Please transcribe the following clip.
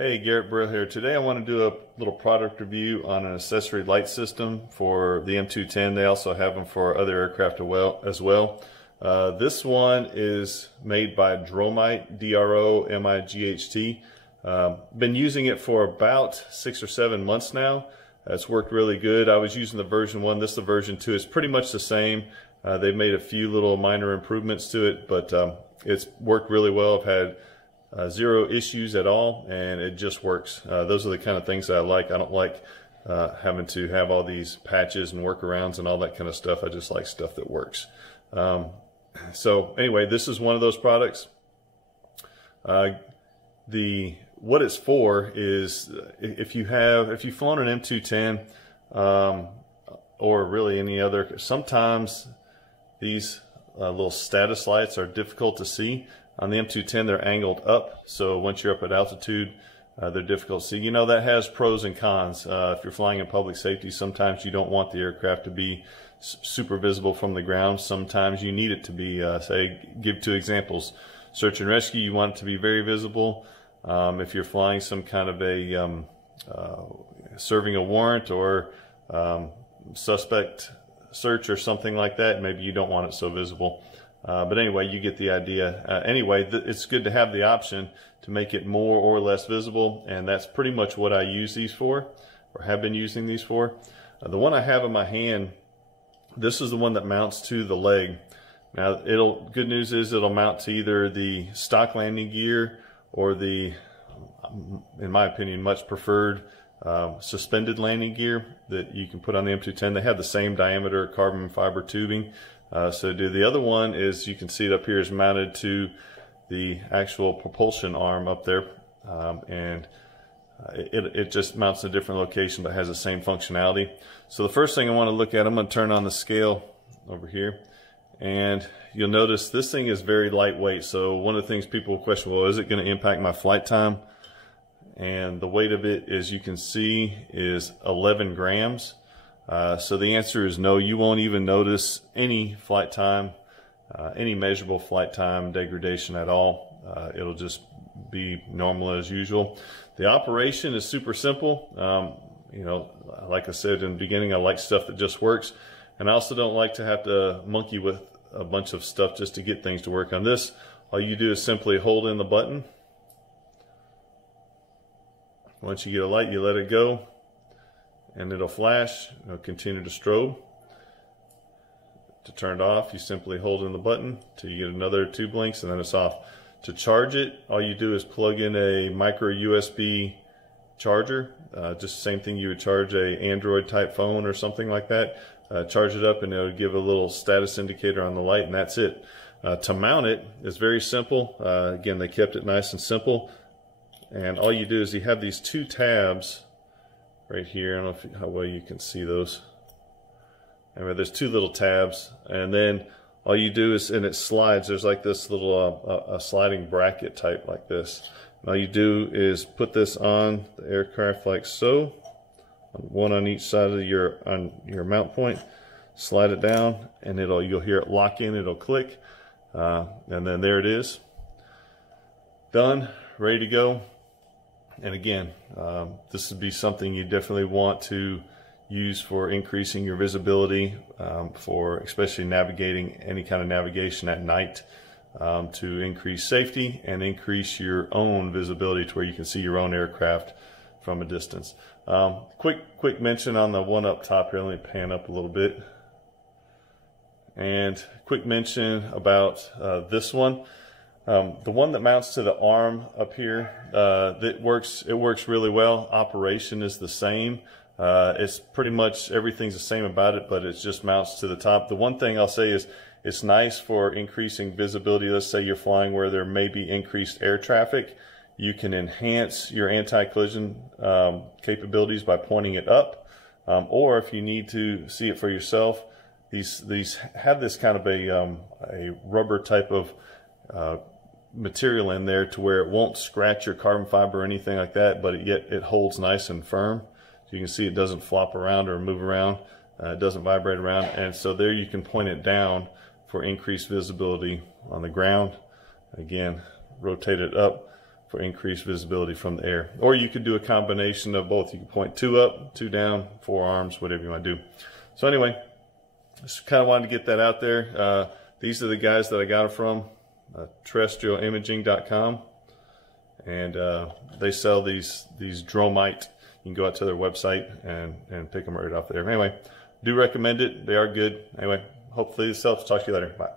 Hey, Garrett Brill here. Today I want to do a little product review on an accessory light system for the M210. They also have them for other aircraft as well. This one is made by DroMight, D-R-O-M-I-G-H-T. Been using it for about 6 or 7 months now. It's worked really good. I was using the version 1. This is the version 2. It's pretty much the same. They've made a few little minor improvements to it, but it's worked really well. I've had zero issues at all, and it just works. Those are the kind of things that I like. I don't like having to have all these patches and workarounds and all that kind of stuff. I just like stuff that works. So anyway, this is one of those products. What it's for is if you've flown an M210 or really any other, sometimes these little status lights are difficult to see. On the M210, they're angled up, so once you're up at altitude, they're difficult to see. You know, that has pros and cons. If you're flying in public safety, sometimes you don't want the aircraft to be super visible from the ground. Sometimes you need it to be, give 2 examples. Search and rescue, you want it to be very visible. If you're flying some kind of a serving a warrant or suspect search or something like that, maybe you don't want it so visible. But anyway, you get the idea. Anyway, it's good to have the option to make it more or less visible, and that's pretty much what I use these for, or have been using these for. The one I have in my hand, this is the one that mounts to the leg. Now, good news is it'll mount to either the stock landing gear or the, in my opinion, much preferred suspended landing gear that you can put on the M210. They have the same diameter carbon fiber tubing. The other one is, you can see it up here, is mounted to the actual propulsion arm up there, and it just mounts in a different location but has the same functionality. So the first thing I want to look at, I'm going to turn on the scale over here, and you'll notice this thing is very lightweight. So one of the things people will question, well, is it going to impact my flight time? And the weight of it, as you can see, is 11 grams. So the answer is no. You won't even notice any flight time, any measurable flight time degradation at all. It'll just be normal as usual. The operation is super simple. You know, like I said in the beginning, I like stuff that just works. And I also don't like to have to monkey with a bunch of stuff just to get things to work. On this, all you do is simply hold in the button. Once you get a light, you let it go, and it'll flash. It'll continue to strobe. To turn it off, you simply hold in the button till you get another 2 blinks, and then it's off. To charge it, all you do is plug in a micro USB charger, just the same thing you would charge a Android type phone or something like that. Charge it up and it'll give a little status indicator on the light, and that's it. To mount it is very simple. Again, they kept it nice and simple, and all you do is you have these 2 tabs right here. I don't know how well you can see those. Anyway, there's 2 little tabs, and then all you do is, and it slides, there's like this little a sliding bracket type like this. And all you do is put this on the aircraft like so, one on each side of your mount point, slide it down, and you'll hear it lock in, it'll click, and then there it is. Done, ready to go. And again, this would be something you definitely want to use for increasing your visibility, for especially navigating any kind of navigation at night, to increase safety and increase your own visibility to where you can see your own aircraft from a distance. Quick mention on the one up top here. Let me pan up a little bit. And quick mention about this one. The one that mounts to the arm up here, it works really well. Operation is the same. It's pretty much everything's the same about it, but it just mounts to the top. The one thing I'll say is it's nice for increasing visibility. Let's say you're flying where there may be increased air traffic. You can enhance your anti-collision capabilities by pointing it up, or if you need to see it for yourself, these have this kind of a rubber type of material in there to where it won't scratch your carbon fiber or anything like that, but yet it holds nice and firm. So you can see it doesn't flop around or move around. It doesn't vibrate around, and so there you can point it down for increased visibility on the ground. Again, rotate it up for increased visibility from the air. Or you could do a combination of both. You can point 2 up, 2 down, 4 arms, whatever you want to do. So anyway, just kind of wanted to get that out there. These are the guys that I got it from, terrestrialimaging.com, and they sell these DroMight. You can go out to their website and pick them right off there. Anyway, do recommend it. They are good. Anyway, hopefully this helps. Talk to you later. Bye.